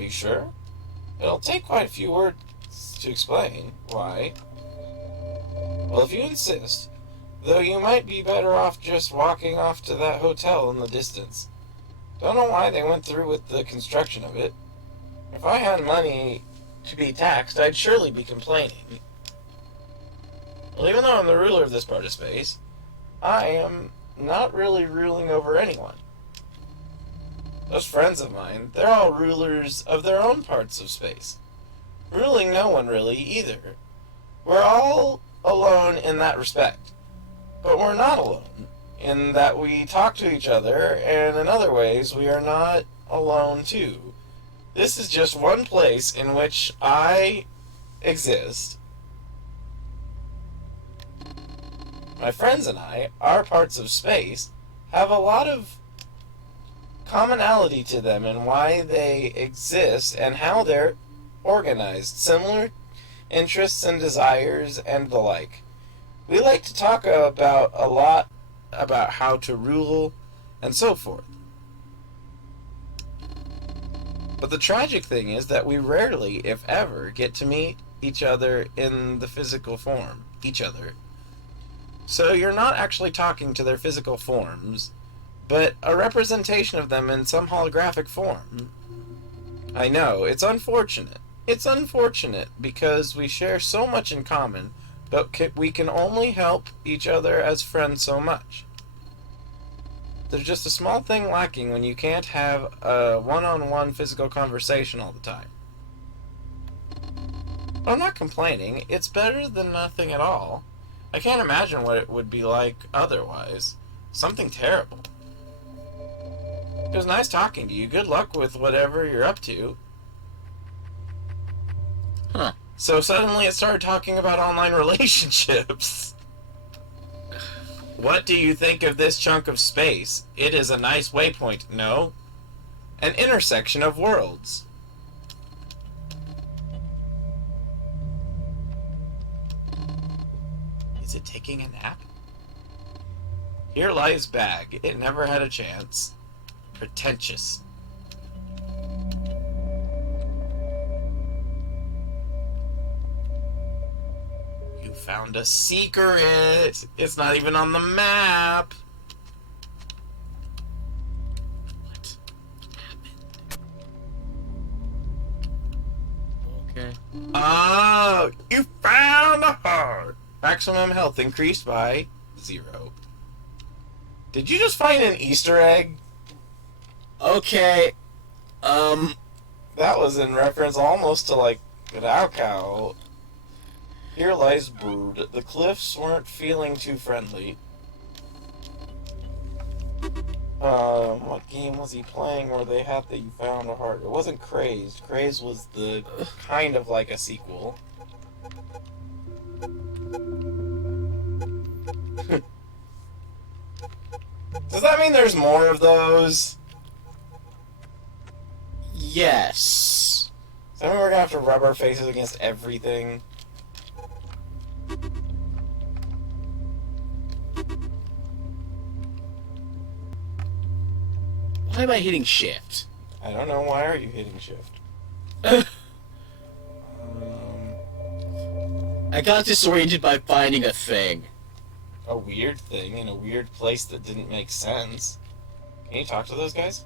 Are you sure? It'll take quite a few words to explain. Why? Well, if you insist, though you might be better off just walking off to that hotel in the distance. Don't know why they went through with the construction of it. If I had money to be taxed, I'd surely be complaining. Well, even though I'm the ruler of this part of space, I am not really ruling over anyone. Those friends of mine, they're all rulers of their own parts of space. Ruling no one really either. We're all alone in that respect. But we're not alone, in that we talk to each other, and in other ways we are not alone too. This is just one place in which I exist. My friends and I, our parts of space, have a lot of commonality to them in why they exist and how they're organized, similar interests and desires and the like. We like to talk about a lot about how to rule and so forth. But the tragic thing is that we rarely, if ever, get to meet each other in the physical form. Each other. So you're not actually talking to their physical forms, but a representation of them in some holographic form. I know, it's unfortunate. It's unfortunate because we share so much in common, but we can only help each other as friends so much. There's just a small thing lacking when you can't have a one-on-one physical conversation all the time. But I'm not complaining. It's better than nothing at all. I can't imagine what it would be like otherwise. Something terrible. It was nice talking to you. Good luck with whatever you're up to. Huh. So suddenly it started talking about online relationships. What do you think of this chunk of space? It is a nice waypoint, no? An intersection of worlds. Is it taking a nap? Here lies bag. It never had a chance. Pretentious. You found a secret. It's not even on the map. What happened? Okay. Oh, you found the heart. Maximum health increased by 0. Did you just find an Easter egg? Okay. That was in reference almost to like Raucow. Here lies Brood. The cliffs weren't feeling too friendly. What game was he playing where they had that you found a heart? It wasn't Crazed. Crazed was the kind of like a sequel. Does that mean there's more of those? Yes. Does that mean we're gonna have to rub our faces against everything? Why am I hitting shift? I don't know. Why are you hitting shift? I got disoriented by finding a thing. A weird thing in a weird place that didn't make sense. Can you talk to those guys?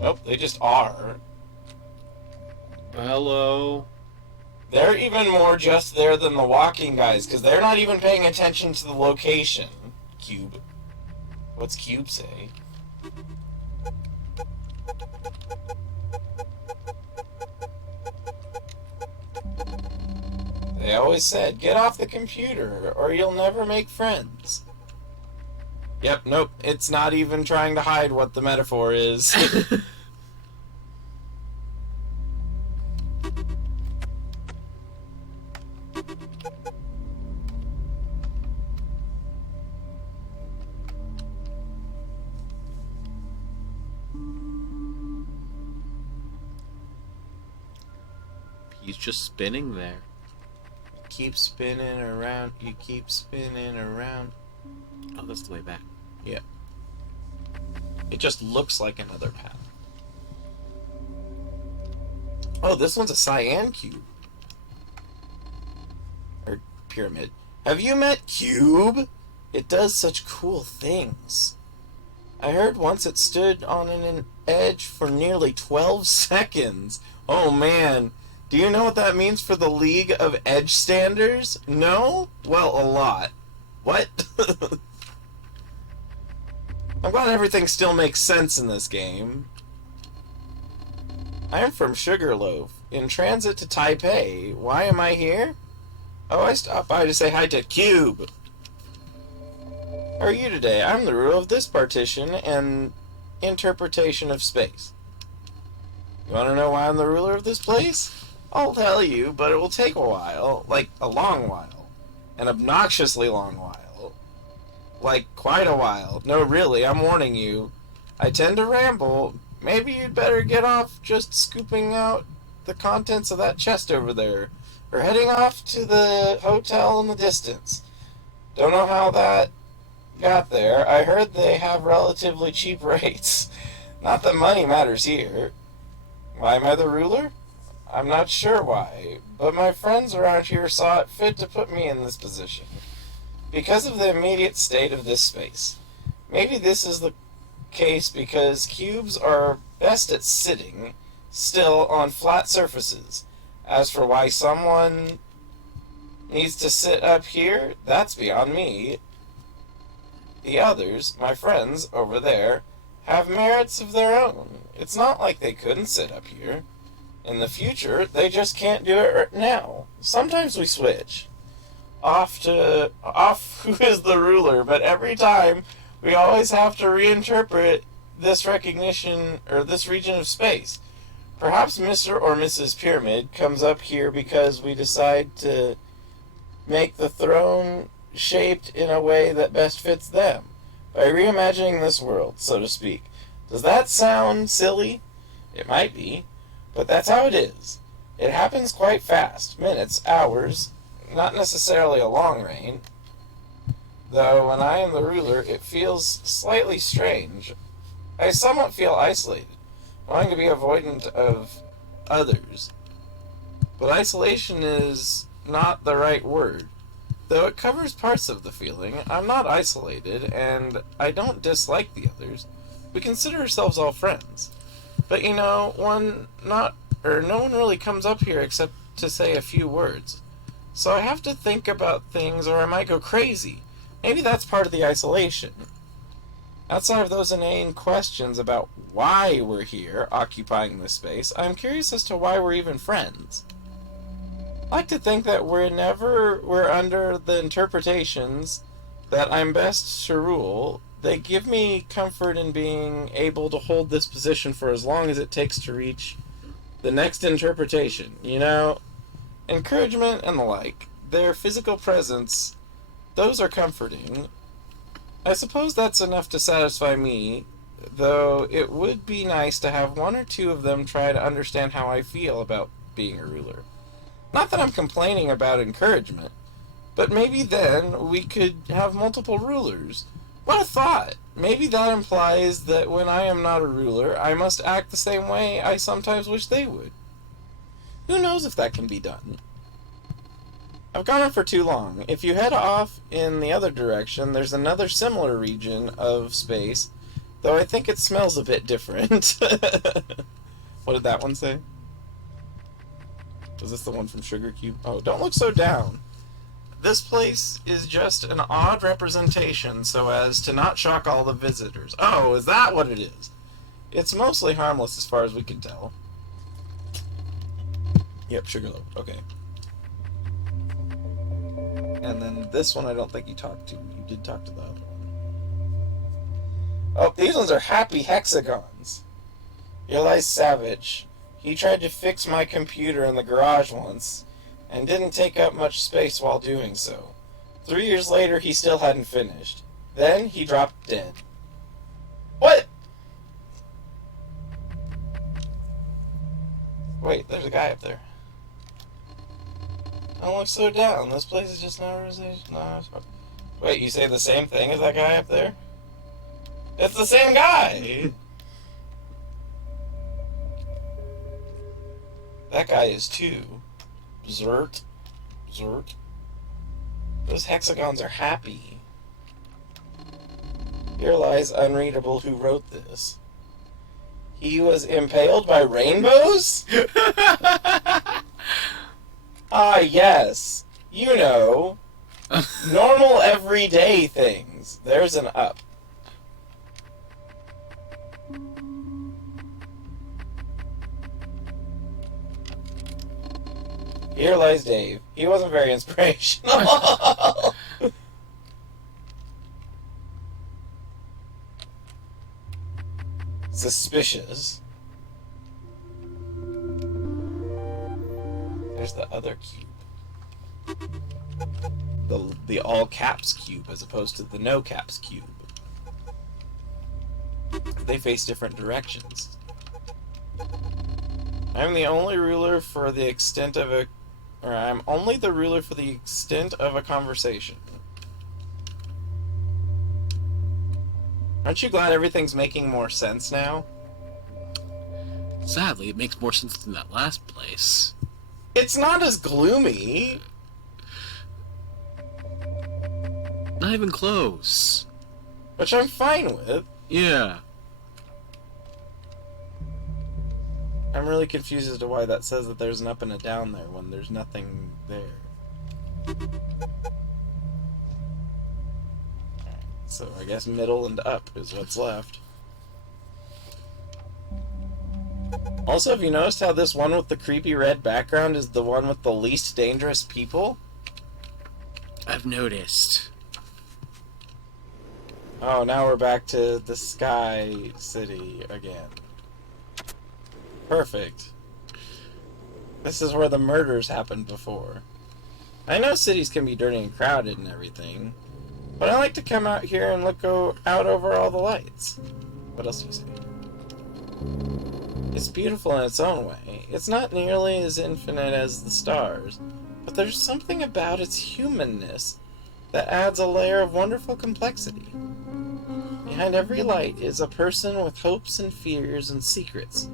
Nope, they just are. Hello. They're even more just there than the walking guys, because they're not even paying attention to the location. Cube. What's Cube say? They always said, get off the computer, or you'll never make friends. Yep, nope, it's not even trying to hide what the metaphor is. He's just spinning there. Keep spinning around, you keep spinning around. Oh, that's the way back. Yeah. It just looks like another path. Oh, this one's a cyan cube. Or pyramid. Have you met Cube? It does such cool things. I heard once it stood on an edge for nearly 12 seconds. Oh man. Do you know what that means for the League of Edge Standers? No? Well, a lot. What? I'm glad everything still makes sense in this game. I'm from Sugarloaf, in transit to Taipei. Why am I here? Oh, I stopped by to say hi to Cube. How are you today? I'm the ruler of this partition and interpretation of space. You want to know why I'm the ruler of this place? I'll tell you, but it will take a while. Like, a long while. An obnoxiously long while. Like, quite a while. No, really, I'm warning you. I tend to ramble. Maybe you'd better get off just scooping out the contents of that chest over there. Or heading off to the hotel in the distance. Don't know how that got there. I heard they have relatively cheap rates. Not that money matters here. Why am I the ruler? I'm not sure why, but my friends around here saw it fit to put me in this position. Because of the immediate state of this space. Maybe this is the case because cubes are best at sitting still on flat surfaces. As for why someone needs to sit up here, that's beyond me. The others, my friends over there, have merits of their own. It's not like they couldn't sit up here. In the future, they just can't do it right now. Sometimes we switch. Off who is the ruler, but every time we always have to reinterpret this recognition or this region of space. Perhaps Mr. or Mrs. Pyramid comes up here because we decide to make the throne shaped in a way that best fits them, by reimagining this world, so to speak. Does that sound silly? It might be, but that's how it is. It happens quite fast, minutes, hours, not necessarily a long reign. Though when I am the ruler, it feels slightly strange. I somewhat feel isolated, wanting to be avoidant of others. But isolation is not the right word. Though it covers parts of the feeling, I'm not isolated, and I don't dislike the others. We consider ourselves all friends. But you know, no one really comes up here except to say a few words. So I have to think about things or I might go crazy. Maybe that's part of the isolation. Outside of those inane questions about why we're here, occupying this space, I'm curious as to why we're even friends. I like to think that whenever we're under the interpretations that I'm best to rule, they give me comfort in being able to hold this position for as long as it takes to reach the next interpretation. You know, encouragement and the like. Their physical presence, those are comforting. I suppose that's enough to satisfy me, though it would be nice to have one or two of them try to understand how I feel about being a ruler. Not that I'm complaining about encouragement, but maybe then we could have multiple rulers. What a thought! Maybe that implies that when I am not a ruler, I must act the same way I sometimes wish they would. Who knows if that can be done? I've gone on for too long. If you head off in the other direction, there's another similar region of space, though I think it smells a bit different. What did that one say? Was this the one from Sugar Cube? Oh, don't look so down. This place is just an odd representation so as to not shock all the visitors. Oh, is that what it is? It's mostly harmless as far as we can tell. Yep, Sugarloaf. Okay. And then this one I don't think you talked to. You did talk to the other one. Oh, these ones are happy hexagons. Eli's Savage. He tried to fix my computer in the garage once, and didn't take up much space while doing so. 3 years later, he still hadn't finished. Then, he dropped dead. What? Wait, there's a guy up there. Don't look so down. This place is just no realization. No, wait, you say the same thing as that guy up there? It's the same guy! That guy is too. Zert. Zert. Those hexagons are happy. Here lies unreadable who wrote this. He was impaled by rainbows? Ah, yes. You know. Normal everyday things. There's an up. Here lies Dave. He wasn't very inspirational. Suspicious. There's the other cube. The all caps cube as opposed to the no caps cube. They face different directions. I'm the only ruler for the extent of a... Or I'm only the ruler for the extent of a conversation. Aren't you glad everything's making more sense now? Sadly, it makes more sense than that last place. It's not as gloomy. Not even close. Which I'm fine with. Yeah. I'm really confused as to why that says that there's an up and a down there when there's nothing there. So I guess middle and up is what's left. Also, have you noticed how this one with the creepy red background is the one with the least dangerous people? I've noticed. Oh, now we're back to the Sky City again. Perfect. This is where the murders happened before. I know cities can be dirty and crowded and everything, but I like to come out here and look out over all the lights. What else do you say? It's beautiful in its own way. It's not nearly as infinite as the stars, but there's something about its humanness that adds a layer of wonderful complexity. Behind every light is a person with hopes and fears and secrets.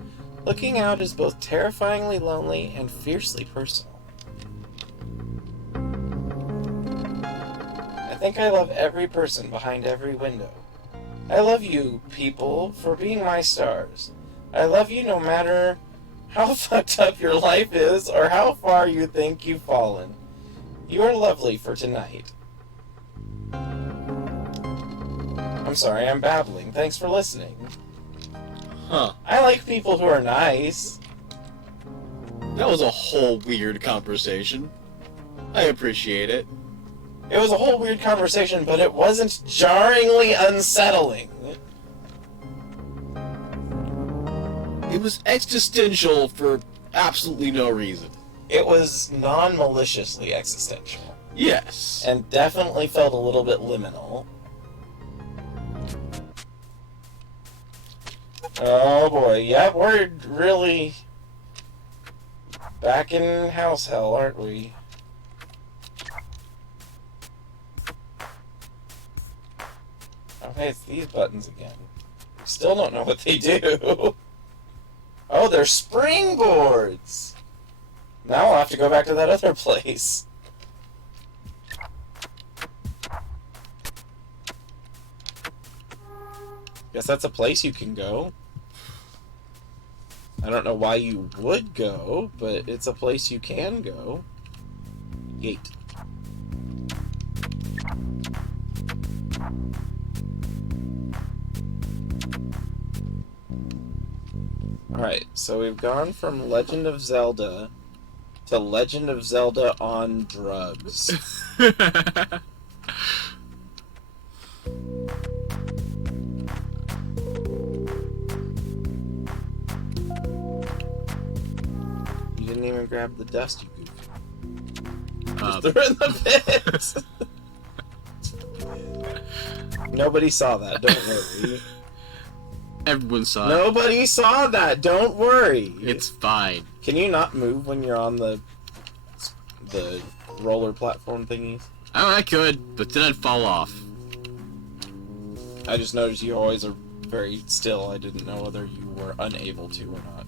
Looking out is both terrifyingly lonely and fiercely personal. I think I love every person behind every window. I love you, people, for being my stars. I love you no matter how fucked up your life is or how far you think you've fallen. You are lovely for tonight. I'm sorry, I'm babbling. Thanks for listening. Huh. I like people who are nice. That was a whole weird conversation. I appreciate it. It was a whole weird conversation, but it wasn't jarringly unsettling. It was existential for absolutely no reason. It was non-maliciously existential. Yes. And definitely felt a little bit liminal. Oh boy, yeah, we're really back in house hell, aren't we? Oh hey, it's these buttons again. Still don't know what they do. Oh, they're springboards! Now I'll have to go back to that other place. Guess that's a place you can go. I don't know why you would go, but it's a place you can go. Gate. Alright, so we've gone from Legend of Zelda to Legend of Zelda on drugs. You didn't even grab the dust, you goof. Just threw it in the pit. Nobody saw that, don't worry. Everyone saw it. Nobody saw that, don't worry. It's fine. Can you not move when you're on the roller platform thingies? Oh, I could, but then I'd fall off. I just noticed you always are very still. I didn't know whether you were unable to or not.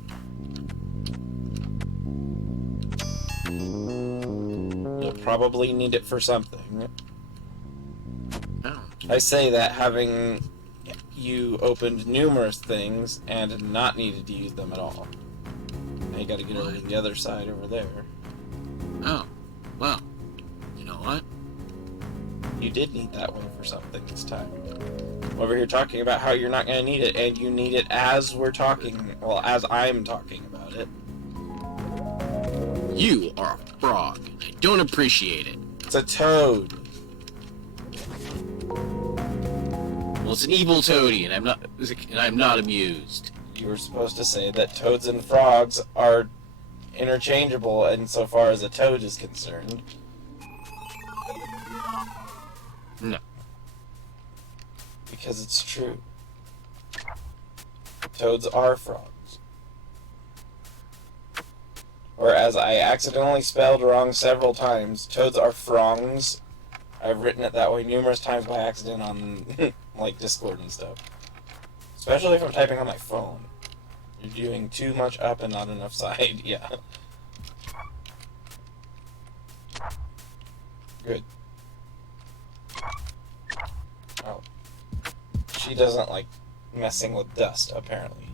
probably need it for something. Oh. I say that having you opened numerous things and not needed to use them at all. Now you gotta get over to the other side over there. Oh. Well, you know what? You did need that one for something this time. Over here talking about how you're not gonna need it, and you need it as we're talking, well, as I'm talking about it. You are a frog, and I don't appreciate it. It's a toad. Well, it's an evil toady, and I'm not amused. You were supposed to say that toads and frogs are interchangeable insofar as a toad is concerned. No. Because it's true. Toads are frogs. Or as I accidentally spelled wrong several times, toads are frongs. I've written it that way numerous times by accident on like Discord and stuff. Especially if I'm typing on my phone. You're doing too much up and not enough side, yeah. Good. Oh. She doesn't like messing with dust, apparently.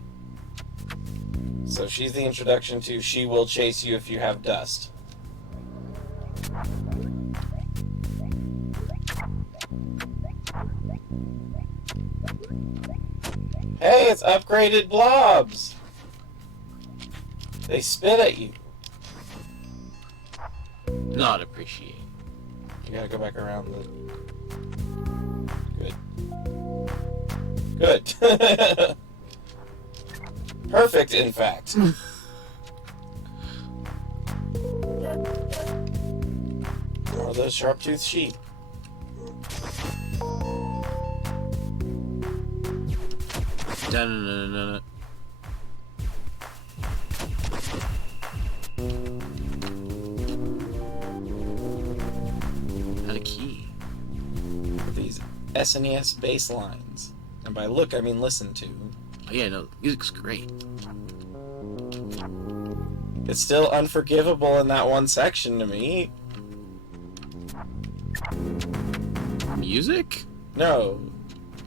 So she's the introduction to she will chase you if you have dust. Hey, it's upgraded blobs! They spit at you. Not appreciate. You gotta go back around the... Good. Good. Perfect, in fact. Or those sharp-toothed sheep. Dun-dun-dun-dun-dun. Had a key. These SNES bass lines. And by look, I mean listen to. Oh yeah, no, music's great. It's still unforgivable in that one section to me. Music? No.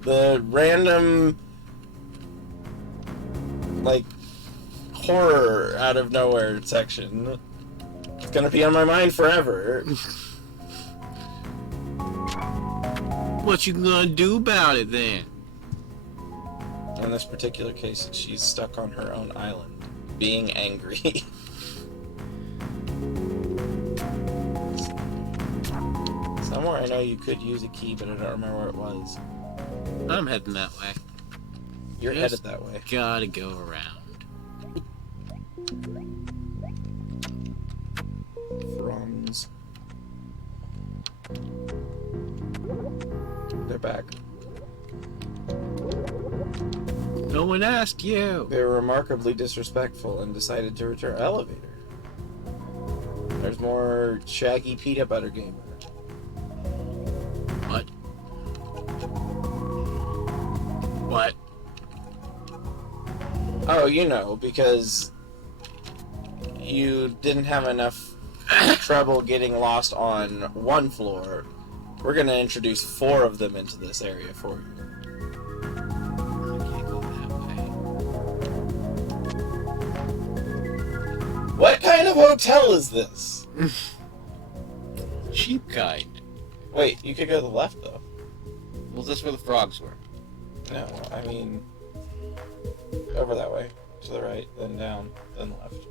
The random, like, horror out of nowhere section. It's gonna be on my mind forever. What you gonna do about it then? In this particular case, she's stuck on her own island, being angry. Somewhere I know you could use a key, but I don't remember where it was. I'm heading that way. You're Just headed that way. Gotta go around. Frongs. They're back. No one asked you. They were remarkably disrespectful and decided to return elevator. There's more Shaggy Peanut Butter Gamer. What? What? Oh, you know, because you didn't have enough trouble getting lost on one floor. We're gonna introduce 4 of them into this area for you. I can't go that way. What kind of hotel is this? Cheap kind. Wait, you could go to the left, though. Well, that's where the frogs were. No, I mean... over that way. To the right, then down, then left.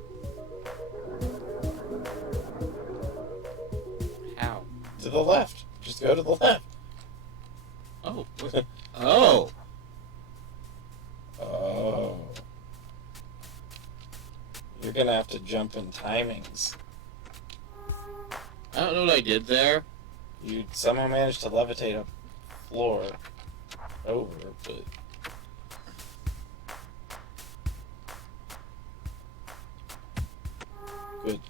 How? To the left. Just go to the left. Oh. Oh. Oh. You're gonna have to jump in timings. I don't know what I did there. You somehow managed to levitate a floor over, but... Good.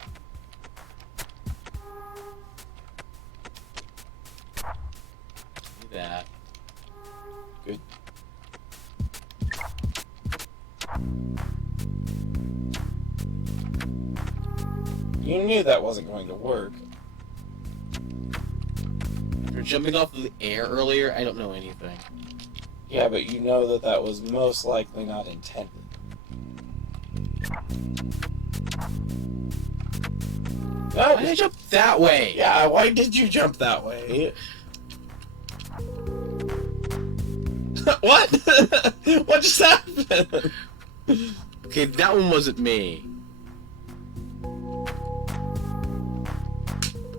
Do that. Good. You knew that wasn't going to work. jumping off of the air earlier, I don't know anything. Yeah, but you know that that was most likely not intended. No, Why did I jump that way? yeah, why did you jump that way? What? What just happened? Okay, that one wasn't me.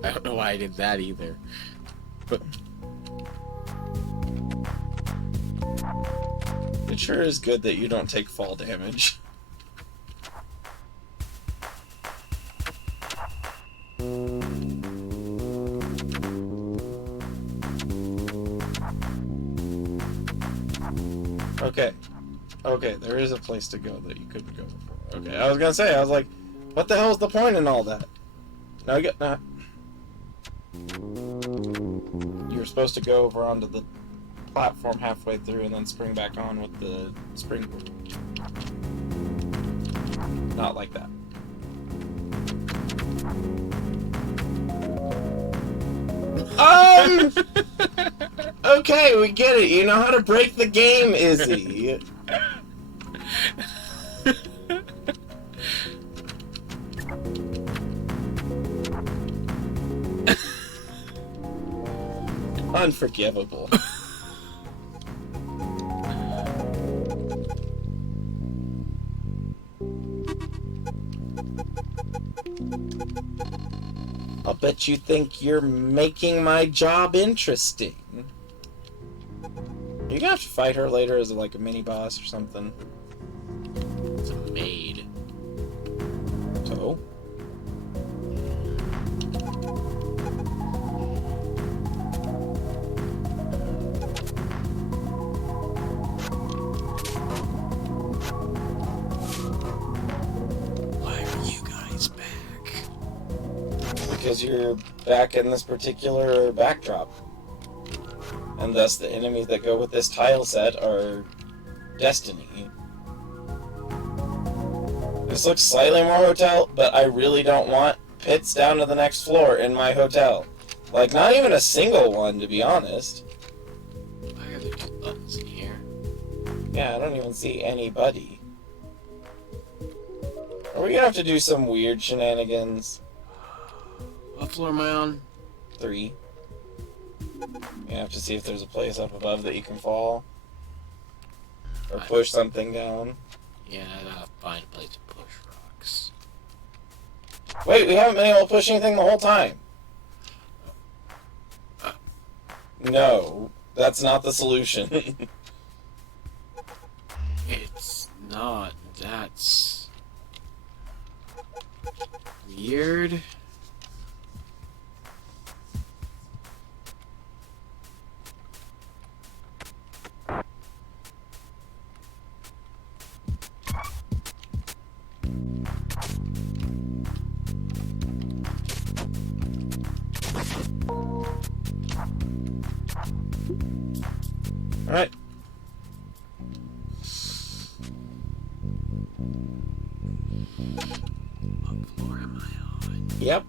I don't know why I did that either. But It sure is good that you don't take fall damage. Okay. Okay, there is a place to go that you couldn't go before. Okay, I was gonna say, I was like, what the hell is the point in all that? No, you got not. You were supposed to go over onto the platform halfway through and then spring back on with the springboard. Not like that. Okay, we get it. You know how to break the game, Izzy. Unforgivable. I'll bet you think you're making my job interesting. You're gonna have to fight her later as like a mini boss or something. it's a maid. So? Why are you guys back? Because you're back in this particular backdrop. And thus the enemies that go with this tile set are Destiny. This looks slightly more hotel, but I really don't want pits down to the next floor in my hotel. Like, not even a single one, to be honest. Why are there two buttons in here? Yeah, I don't even see anybody. Are we gonna have to do some weird shenanigans? What floor am I on? 3. You have to see if there's a place up above that you can fall. Or push something down. Yeah, I gotta find a place to push rocks. Wait, we haven't been able to push anything the whole time. No, that's not the solution. It's not. That's weird. Alright. What floor am I on? Yep.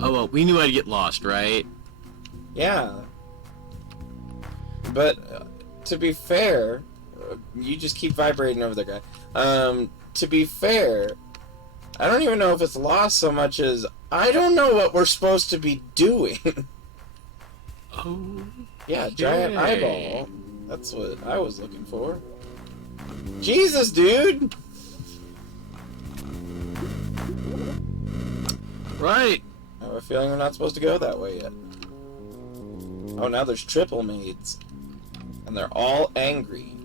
Oh well, we knew I'd get lost, right? Yeah. But, to be fair, you just keep vibrating over there, guy. To be fair, I don't even know if it's lost so much as I don't know what we're supposed to be doing. Oh. Yeah, giant eyeball. That's what I was looking for. Jesus, dude! Right. I have a feeling we're not supposed to go that way yet. Oh, now there's triple maids. And they're all angry.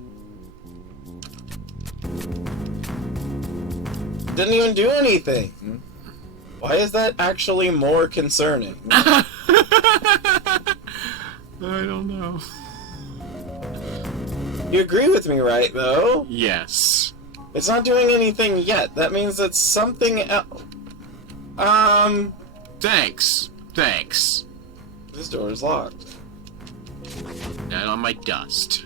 Didn't even do anything. Why is that actually more concerning? I don't know. You agree with me, right, though? Yes. It's not doing anything yet. That means it's something else. Thanks. Thanks. This door is locked. Not on my dust.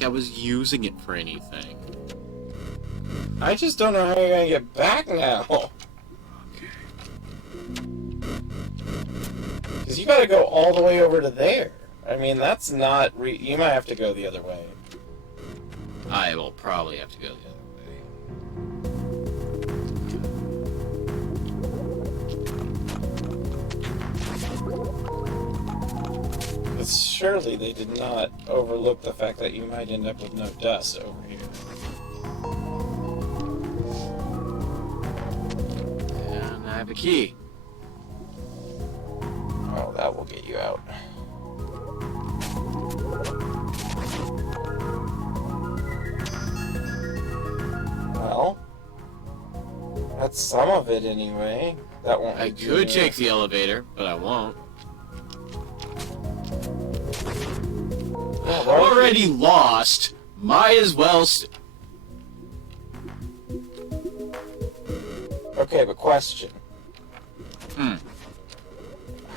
like I was using it for anything. I just don't know how you're gonna get back now. Because you gotta go all the way over to there. I mean, that's not... you might have to go the other way. I will probably have to go the other way. Because surely they did not overlook the fact that you might end up with no dust over here. And I have a key. Oh, that will get you out. Well, that's some of it anyway. That won't. I could take the elevator, but I won't. Yeah, Already lost. Might as well. Okay, but question.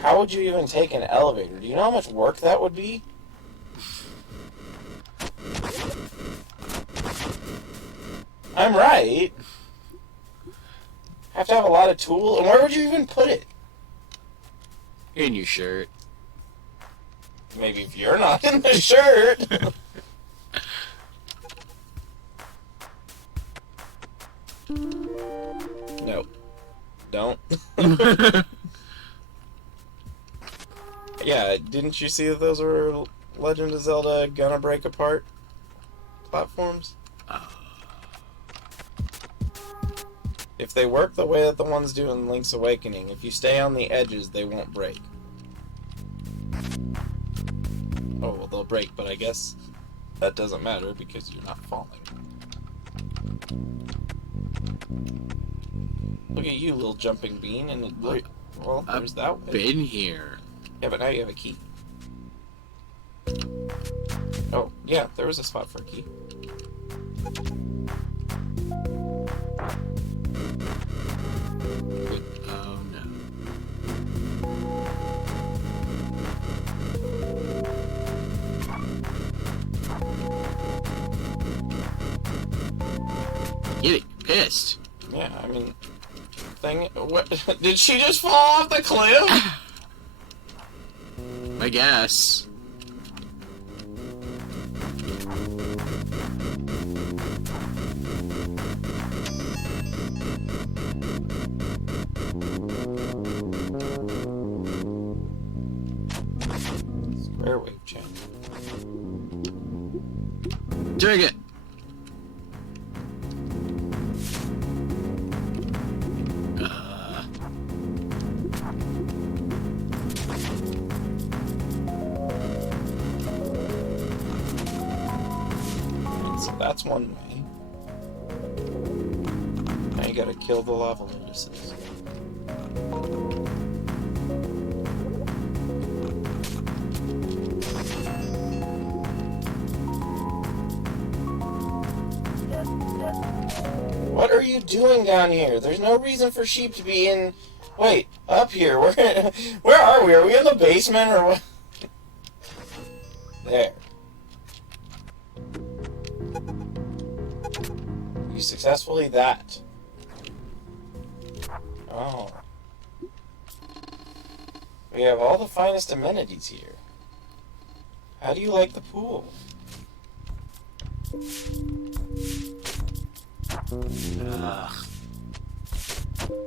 How would you even take an elevator? Do you know how much work that would be? I'm right. Have to have a lot of tools. And where would you even put it? In your shirt. Maybe if you're not in the shirt. No. Don't. Yeah, didn't you see that those were Legend of Zelda Gonna Break Apart platforms? If they work the way that the ones do in Link's Awakening, if you stay on the edges, they won't break. Oh, well, they'll break, but I guess that doesn't matter because you're not falling. Look at you, little jumping bean, and Look, well, there's that way. Been here. Yeah, but now you have a key. Oh, yeah, there was a spot for a key. Oh no. Getting pissed. Yeah, I mean, what? Did she just fall off the cliff? I guess. Square wave channel. Dig it. So that's one way. Now you gotta kill the lava lotuses. What are you doing down here? There's no reason for sheep to be in... Wait, up here. Where are we? Are we in the basement or what? There. You successfully that. Oh. We have all the finest amenities here. How do you like the pool?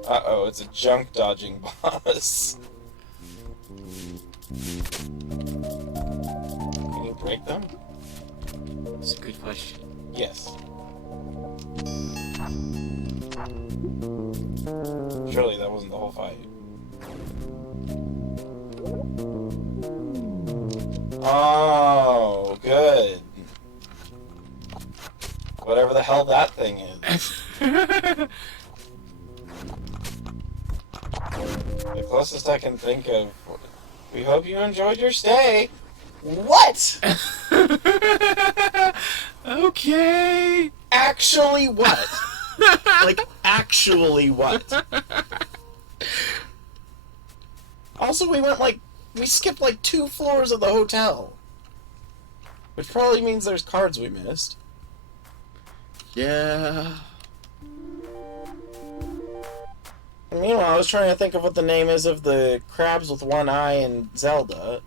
Uh-oh, it's a junk dodging boss. Can you break them? That's a good question. Yes. Surely that wasn't the whole fight. Oh, good. Whatever the hell that thing is. The closest I can think of. We hope you enjoyed your stay. What? Okay. Actually what? Like, actually what? Also, we skipped like 2 floors of the hotel. Which probably means there's cards we missed. Yeah. And meanwhile, I was trying to think of what the name is of the crabs with one eye in Zelda.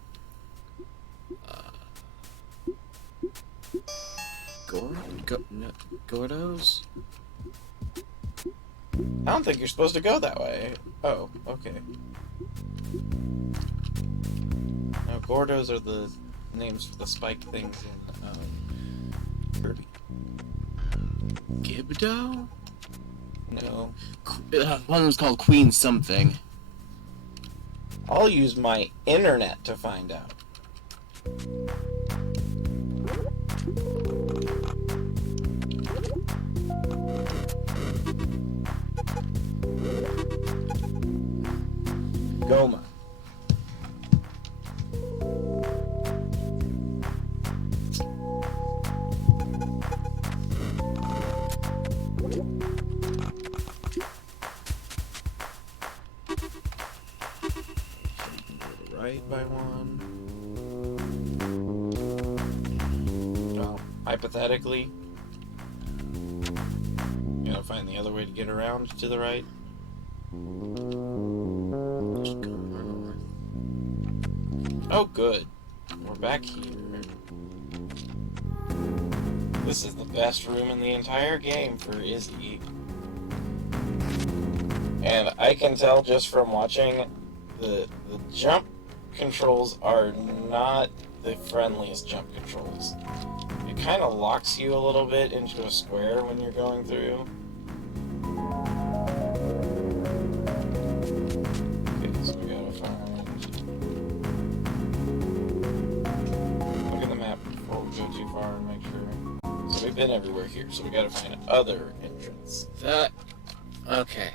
Gordos? I don't think you're supposed to go that way. Oh, okay. No, Gordos are the names for the spike things in Kirby. Gibdo? No. One was called Queen something. I'll use my internet to find out. Goma. Right by one. Well, hypothetically, you gotta find the other way to get around to the right. Oh, good. We're back here. This is the best room in the entire game for Izzy. And I can tell just from watching, the jump controls are not the friendliest jump controls. It kind of locks you a little bit into a square when you're going through. Okay, so we gotta find... Look at the map before we go too far and make sure. So we've been everywhere here, so we gotta find other entrance. Okay.